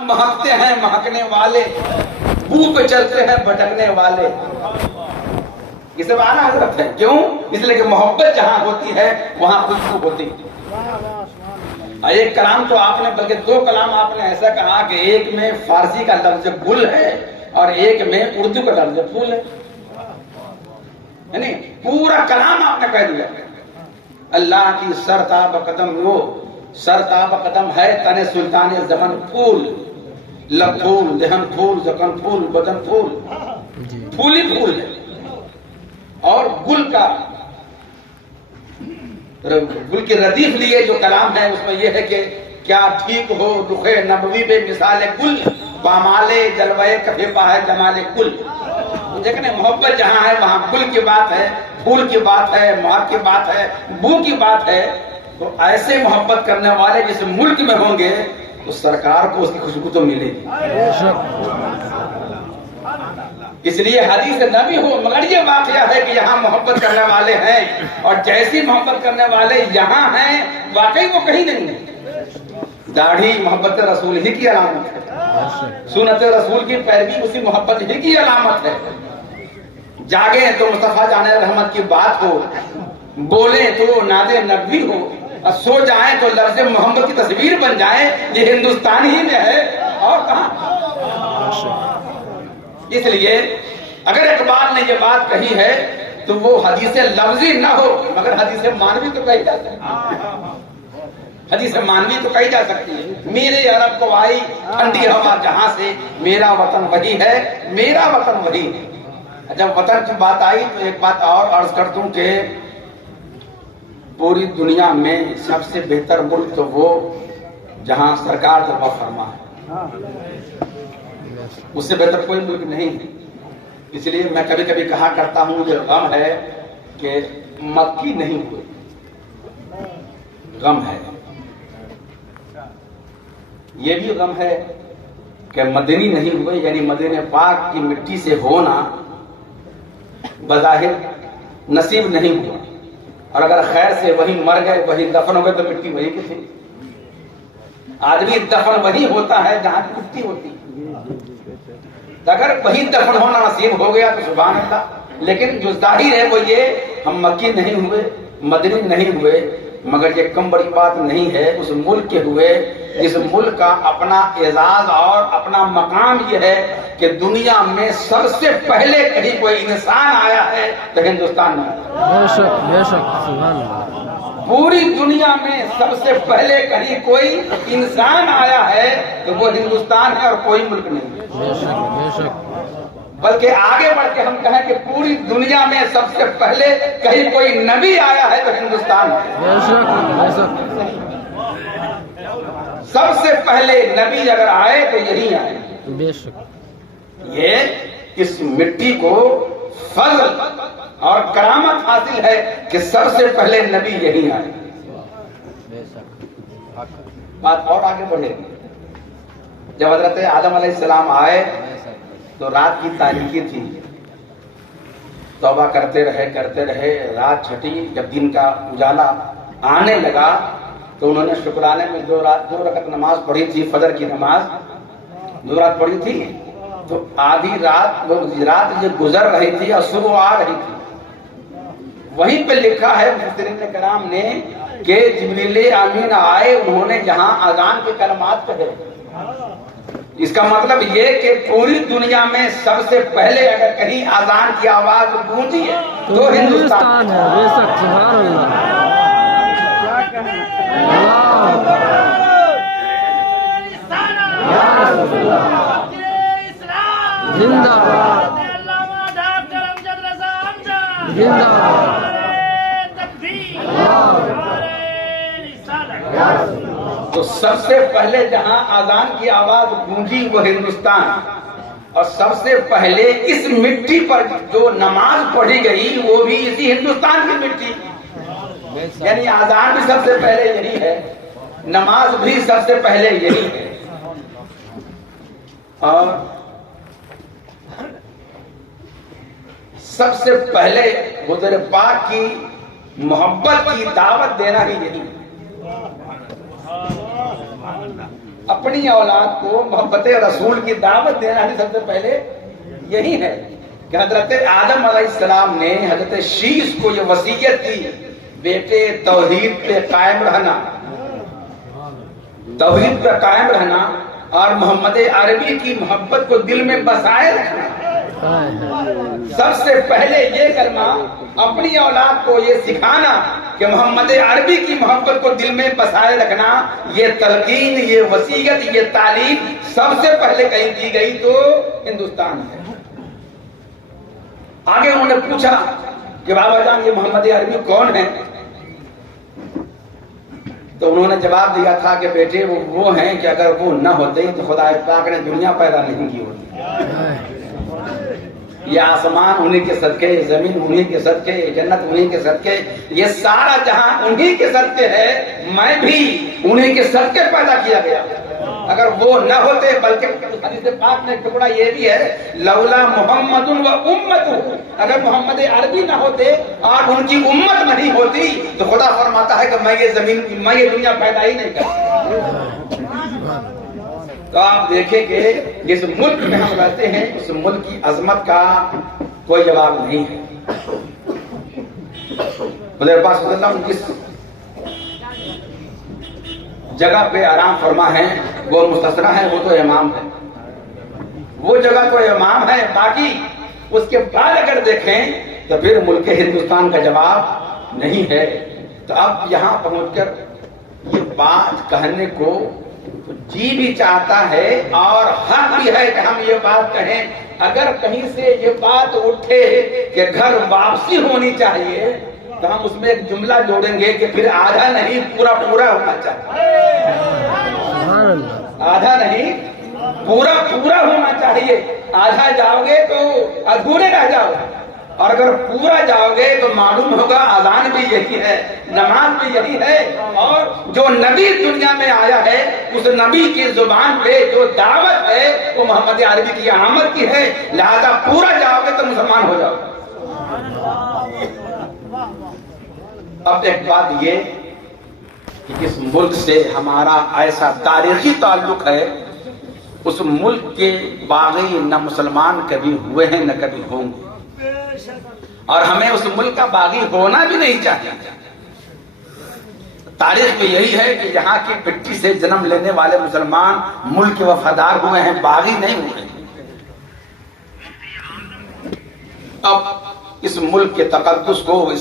महकते हैं महकने वाले, बू पे चलते हैं भटकने वाले। ये सब आला हजरत है। क्यों? इसलिए कि मोहब्बत जहां होती है वहां खुशबू होती है। एक कलाम तो आपने, बल्कि दो कलाम आपने ऐसा कहा कि एक में फारसी का लफ्ज गुल है और एक में उर्दू का लफ्ज फूल है। यानी पूरा कलाम आपने कह दिया। अल्लाह की सरताब कदम, वो सरताब कदम है तने सुल्तान जमन फूल, लब फूल, दहन फूल, जकन फूल, बदन फूल, फूल ही फूल है। और गुल की रदीफ लिए जो कलाम है उसमें यह है कि क्या ठीक हो रुखे नबवी बे मिसाले गुल, पामाले जलवाए कफे पाए जमाले गुल। देखने मोहब्बत जहां है वहां गुल की बात है, फूल की बात है, महक की बात है, बू की बात है। तो ऐसे मोहब्बत करने वाले जिस मुल्क में होंगे तो सरकार को उसकी खुशबू तो मिलेगी। इसलिए हदीस नबी हो, मगर ये वाकया है कि यहाँ मोहब्बत करने वाले हैं और जैसी मोहब्बत करने वाले यहाँ हैं वाकई वो कहीं नहीं है। दाढ़ी मोहब्बत रसूल ही की अलामत है, सुन्नत रसूल की पैरवी उसी मोहब्बत ही की अलामत है। जागे तो मुस्तफा जाने रहमत की बात हो, बोले तो नादे नबी हो, और सो जाए तो लफ्ज़ मोहम्मद की तस्वीर बन जाए। ये हिंदुस्तान ही में है और कहां। इसलिए अगर इकबाल ने ये बात कही है तो वो हदीस लफ्जी ना हो मगर हदीस मानवी तो कही जा सकती है। हदीस मानवी तो कही जा सकती है। मेरे अरब को आई ठंडी हवा जहां से, मेरा वतन वही है, मेरा वतन वही है। जब वतन की बात आई तो एक बात और अर्ज कर दूं कि पूरी दुनिया में सबसे बेहतर मुल्क तो वो जहां सरकार दरबार फरमा है, उससे बेहतर कोई मुल्क नहीं है। इसलिए मैं कभी कभी कहा करता हूं जो गम है कि मक्की नहीं हुए, गम है। ये भी गम है कि मदनी नहीं हुए, यानी मदीने पाक की मिट्टी से होना बज़ाहिर नसीब नहीं हुआ। और अगर खैर से वही मर गए, वही दफन हो गए तो मिट्टी वही की थी। आदमी दफन वही होता है जहां की मिट्टी होती है। अगर वही दफन होना नसीब हो गया तो सुभान अल्लाह। लेकिन जो जाहिर है वो ये, हम मक्की नहीं हुए, मदनी नहीं हुए, मगर ये कम बड़ी बात नहीं है उस मुल्क के हुए जिस मुल्क का अपना एजाज और अपना मकाम ये है कि दुनिया में सबसे पहले कहीं कोई इंसान आया है तो हिंदुस्तान में। बेशक सुभान अल्लाह। पूरी दुनिया में सबसे पहले कहीं कोई इंसान आया है तो वो हिंदुस्तान है और कोई मुल्क नहीं। बेशक बेशक। बल्कि आगे बढ़ के हम कहें कि पूरी दुनिया में सबसे पहले कहीं कोई नबी आया है तो हिंदुस्तान है। बेशक बेशक। सबसे पहले नबी अगर आए तो यही आए। बेशक। ये इस मिट्टी को फजल और करामत हासिल है कि सबसे पहले नबी यही आए। बात और आगे बढ़ेगी। जब हजरत आदम अलैहिस्सलाम आए तो रात की तारीकी थी, तौबा करते रहे, रात छटी। जब दिन का उजाला आने लगा तो उन्होंने शुक्राने में दो रकत नमाज पढ़ी थी, फजर की नमाज 2 रात पढ़ी थी। तो आधी रात जो गुजर रही थी और सुबह आ रही थी। वहीं पे लिखा है मुफस्सिरीन कराम ने कि जिब्रील आमीन आए, उन्होंने जहां अजान के कलमात कहे। इसका मतलब ये कि पूरी दुनिया में सबसे पहले अगर कहीं अजान की आवाज गूंजी है तो हिंदुस्तान है। बेशक सुभान अल्लाह। जिंदाबाद जिंदाबाद। तो सबसे पहले जहां आजान की आवाज गूंजी वो हिंदुस्तान, और सबसे पहले इस मिट्टी पर जो नमाज पढ़ी गई वो भी इसी हिंदुस्तान की मिट्टी। यानी आजान भी सबसे पहले यही है, नमाज भी सबसे पहले यही है। और सबसे पहले हुज़ूर पाक की मोहब्बत की दावत देना ही यही। अपनी औलाद को मोहब्बत रसूल की दावत देना ही सबसे पहले यही है कि हजरत आदम अलैहिस्सलाम ने हजरत शीश को ये वसीयत की, बेटे तौहीद पे कायम रहना, तौहीद पे कायम रहना और मोहम्मद अरबी की मोहब्बत को दिल में बसाए रखना। सबसे पहले ये करना, अपनी औलाद को ये सिखाना कि मोहम्मद अरबी की मोहब्बत को दिल में बसाए रखना। ये तलकीन, ये वसीयत, ये तालीम सबसे पहले कहीं दी गई तो हिंदुस्तान है। आगे उन्होंने पूछा कि बाबा जान ये मोहम्मद अरबी कौन है? तो उन्होंने जवाब दिया था कि बेटे वो हैं कि अगर वो न होते तो खुदा पाक ने दुनिया पैदा नहीं की होती। ये आसमान उन्हीं के सदके, जमीन उन्हीं के सदके, जन्नत उन्हीं के सदके, ये सारा जहां उन्हीं के सदके है। मैं भी उन्हीं के सदके पैदा किया गया। अगर वो न होते, बल्कि हदीस पाक में टुकड़ा ये भी है, लौला मोहम्मदुन व उम्मतु, अगर मोहम्मद अरबी न होते और उनकी उम्मत नहीं होती तो खुदा फरमाता है कि मैं ये दुनिया पैदा ही नहीं करता। तो आप देखेंगे जिस मुल्क में हम रहते हैं उस मुल्क की अजमत का कोई जवाब नहीं है। खुदा पाक सल्लल्लाहु अलैहि वसल्लम जिस जगह पे आराम फरमा है वो मुस्तसना है, वो तो इमाम है, वो जगह तो इमाम है। बाकी उसके बाद अगर देखें तो फिर मुल्क हिंदुस्तान का जवाब नहीं है। तो अब यहाँ पहुंचकर ये बात कहने को जी भी चाहता है और हक भी है कि हम ये बात कहें। अगर कहीं से ये बात उठे कि घर वापसी होनी चाहिए तो हम उसमें एक जुमला जोड़ेंगे कि फिर आधा नहीं पूरा पूरा होना चाहिए। आधा नहीं पूरा होना चाहिए। आधा जाओगे तो अधूरे रह जाओगे, और अगर पूरा जाओगे तो मालूम होगा अजान भी यही है, नमाज भी यही है, और जो नबी दुनिया में आया है उस नबी की जुबान पे जो दावत है वो मोहम्मद अरबी की आमद की है। लिहाजा पूरा जाओगे तो मुसलमान हो जाओगे। अब एक बात ये कि इस मुल्क से हमारा ऐसा तारीखी ताल्लुक है, उस मुल्क के बागी न मुसलमान कभी हुए हैं न कभी होंगे, और हमें उस मुल्क का बागी होना भी नहीं चाहिए। तारीख में यही है कि यहाँ की मिट्टी से जन्म लेने वाले मुसलमान मुल्क के वफादार हुए हैं, बागी नहीं हुए। अब इस मुल्क के तकद्दुस को